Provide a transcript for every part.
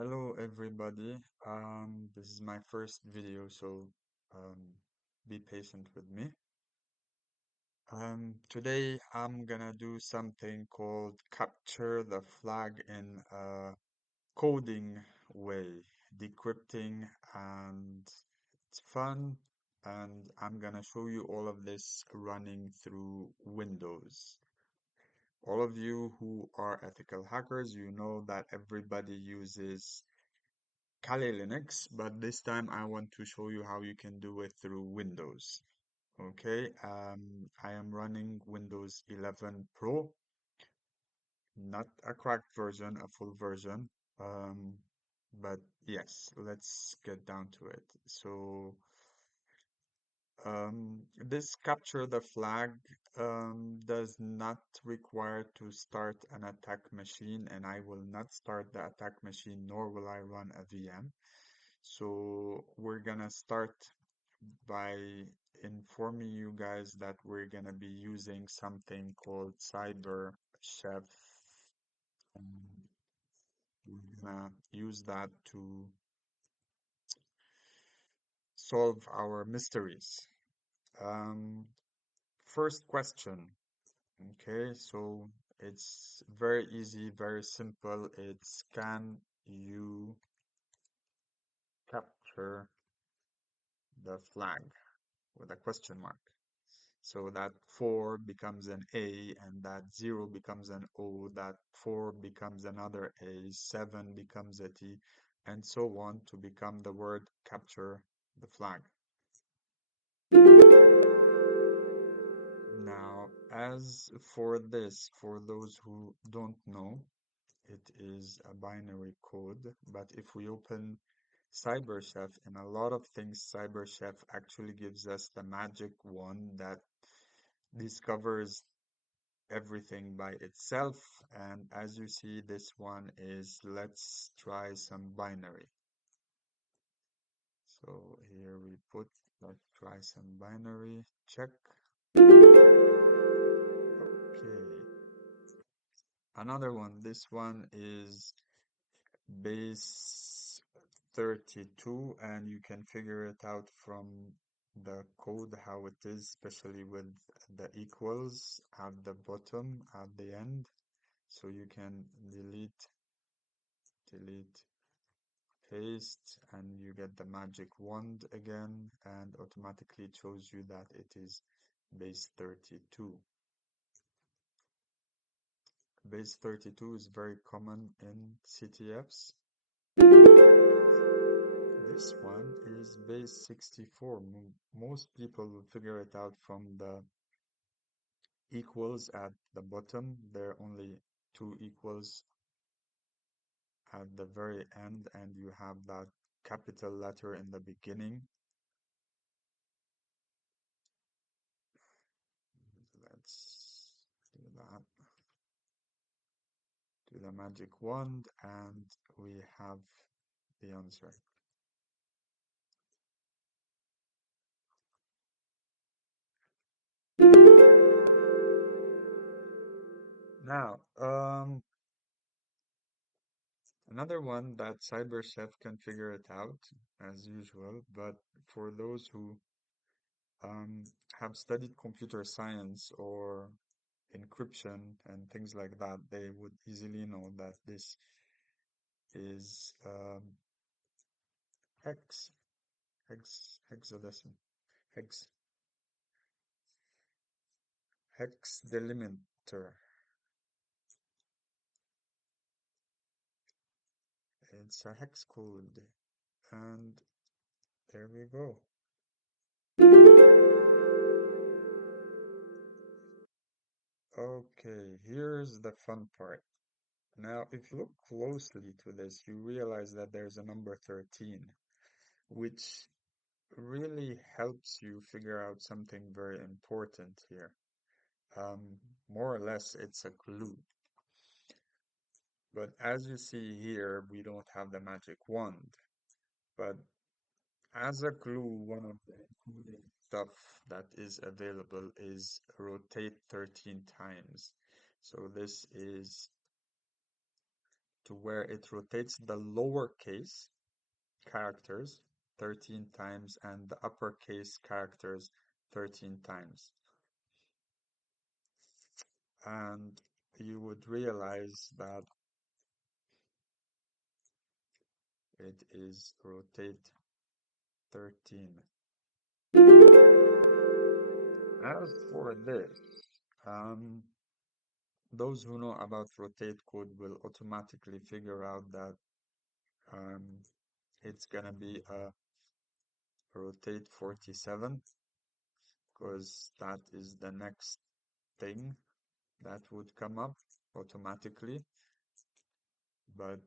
Hello everybody. This is my first video, so um, be patient with me. Today I'm gonna do something called capture the flag in a coding way, decrypting, and it's fun. And I'm gonna show you all of this running through Windows. All of you who are ethical hackers, you know that everybody uses Kali Linux, but this time I want to show you how you can do it through Windows. Okay, I am running Windows 11 Pro, not a cracked version, a full version. Um, but yes, let's get down to it. So, this capture the flag does not require to start an attack machine, and I will not start the attack machine, nor will I run a VM. So we're gonna start by informing you guys that we're gonna be using something called Cyber Chef. And we're gonna use that to solve our mysteries. Um, First question. Okay, so it's very easy, very simple. It's can you capture the flag with a question mark? So that 4 becomes an A, and that 0 becomes an O, that 4 becomes another A, 7 becomes a T, and so on to become the word capture the flag. Now, as for this, for those who don't know, it is a binary code, but if we open CyberChef, and a lot of things, CyberChef actually gives us the magic wand that discovers everything by itself. And as you see, this one is let's try some binary. So here we put let's try some binary, check. Okay, another one. This one is base 32, and you can figure it out from the code how it is, especially with the equals at the bottom at the end. So you can delete, paste, and you get the magic wand again, and automatically it shows you that it is base 32. Base 32 is very common in CTFs. This one is base 64. Most people will figure it out from the equals at the bottom. There are only two equals at the very end, and you have that capital letter in the beginning. Let's do that. To the magic wand, and we have the answer. Now, another one that CyberChef can figure it out as usual, but for those who have studied computer science or encryption and things like that, they would easily know that this is hex, hexadecimal, hex, hex delimiter. It's a hex code, and there we go. Okay, here's the fun part. Now, if you look closely to this, you realize that there's a number 13, which really helps you figure out something very important here. More or less, it's a clue. But as you see here, we don't have the magic wand. But as a clue, one of the included stuff that is available is rotate 13 times. So this is to where it rotates the lowercase characters 13 times and the uppercase characters 13 times. And you would realize that it is rotate 13. As for this, um, those who know about rotate code will automatically figure out that um, it's gonna be a rotate 47 because that is the next thing that would come up automatically. But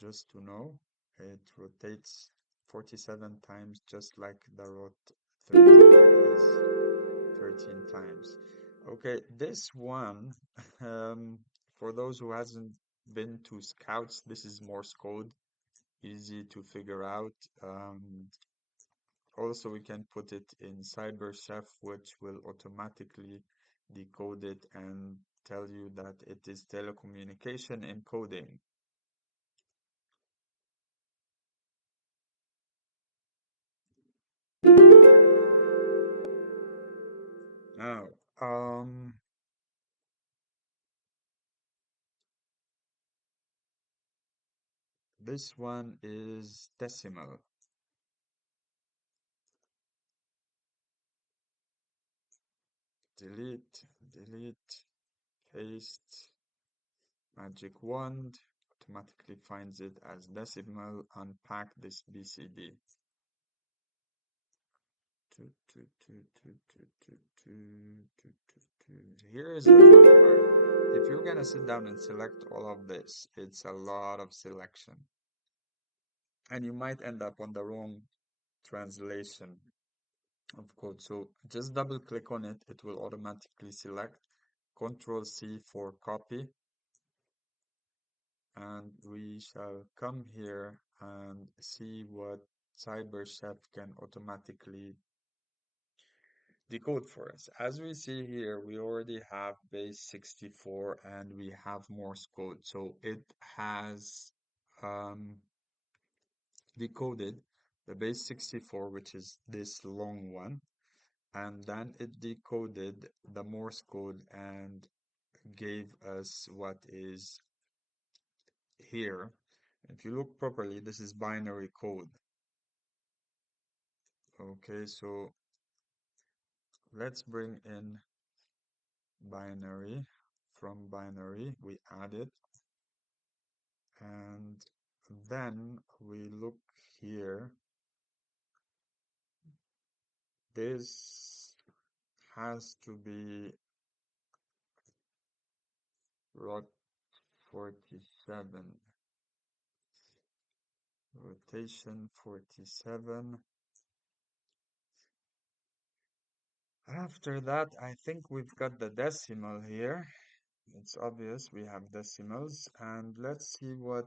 just to know, it rotates 47 times just like the rot 13 is 13 times. Okay, this one, um, for those who hasn't been to Scouts, this is Morse code, easy to figure out. Also, we can put it in CyberChef, which will automatically decode it and tell you that it is telecommunication encoding. Now, this one is decimal. Delete, paste, magic wand, automatically finds it as decimal, unpack this BCD. Here is the fun part. If you're gonna sit down and select all of this, it's a lot of selection. And you might end up on the wrong translation of code. So just double click on it, it will automatically select. Control C for copy. And we shall come here and see what CyberChef can automatically decode for us. As we see here, we already have base 64 and we have Morse code. So it has decoded the base 64, which is this long one, and then it decoded the Morse code and gave us what is here. If you look properly, this is binary code. Okay, so let's bring in binary. From binary, we add it. And then we look here. This has to be rot 47. Rotation 47. After that, I think we've got the decimal here. It's obvious we have decimals, and let's see what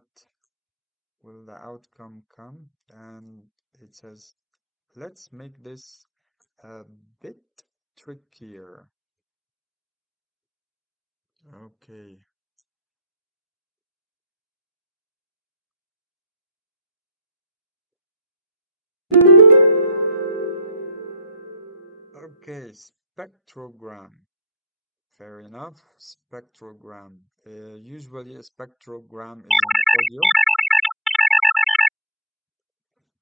will the outcome come. And it says, let's make this a bit trickier. Okay. Okay, spectrogram. Fair enough. Spectrogram. Usually a spectrogram is an audio.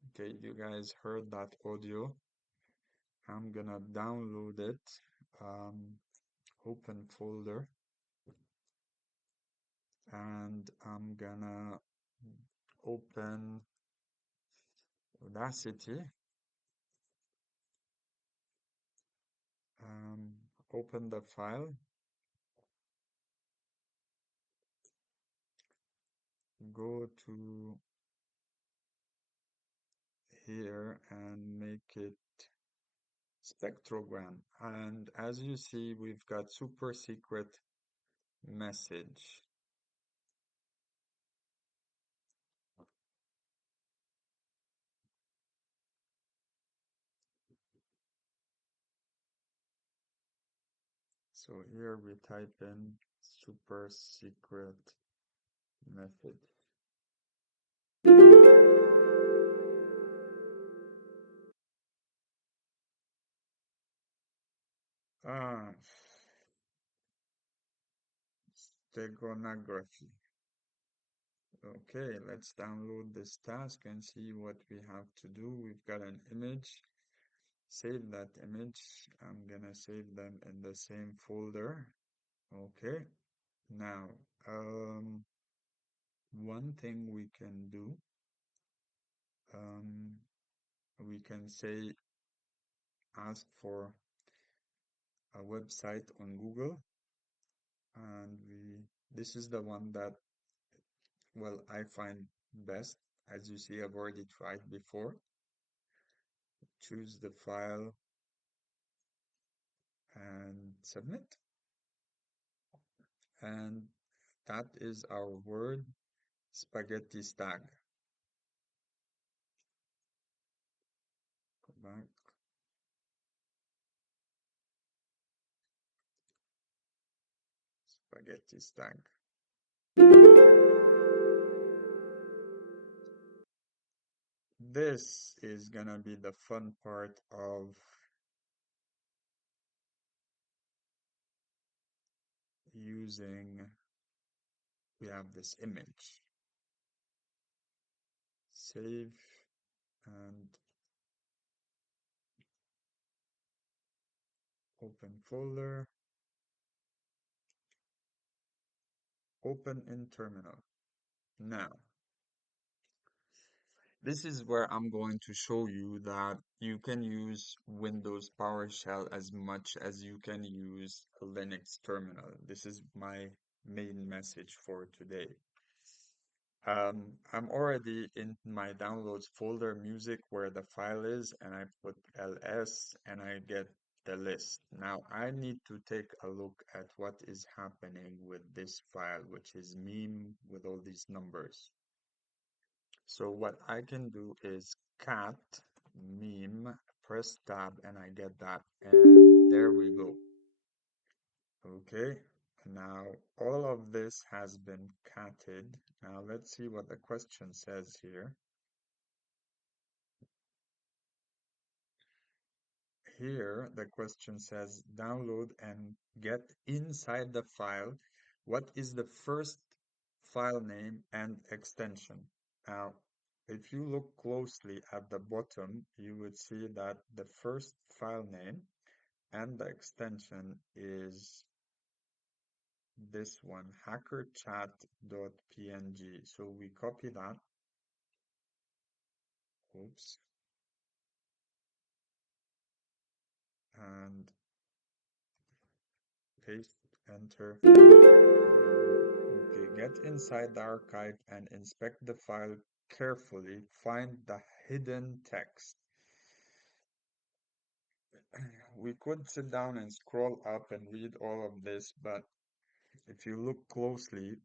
Okay, you guys heard that audio. I'm gonna download it. Open folder. And I'm gonna open Audacity. Open the file. Go to here and make it spectrogram. And as you see, we've got super secret message. So here we type in super secret method. Ah, Steganography. Okay, let's download this task and see what we have to do. We've got an image. Save that image. I'm gonna save them in the same folder. Okay. Now, one thing we can do, um, we can say ask for a website on Google, and this is the one that, well, I find best. As you see, I've already tried before. Choose the file and submit. And that is our word, spaghetti stag. Go back, spaghetti stag. This is gonna be the fun part of using, we have this image. Save and open folder, open in terminal. Now, this is where I'm going to show you that you can use Windows PowerShell as much as you can use a Linux terminal. This is my main message for today. I'm already in my downloads folder music where the file is, and I put ls and I get the list. Now I need to take a look at what is happening with this file, which is meme with all these numbers. So what I can do is cat meme, press tab, and I get that, and there we go. Okay, now all of this has been catted. Now let's see what the question says here. Here, the question says download and get inside the file. What is the first file name and extension? Now, if you look closely at the bottom, you would see that the first file name and the extension is this one, hackerchat.png. So we copy that. Oops. And paste, enter. Okay, get inside the archive and inspect the file carefully. Find the hidden text. We could sit down and scroll up and read all of this, but if you look closely,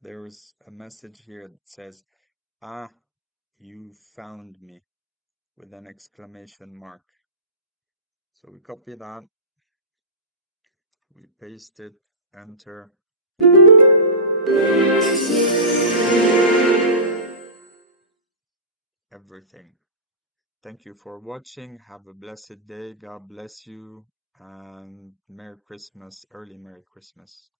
there is a message here that says, "Ah, you found me," with an exclamation mark. So we copy that, we paste it, enter. Everything. Thank you for watching. Have a blessed day. God bless you. And Merry Christmas, early Merry Christmas.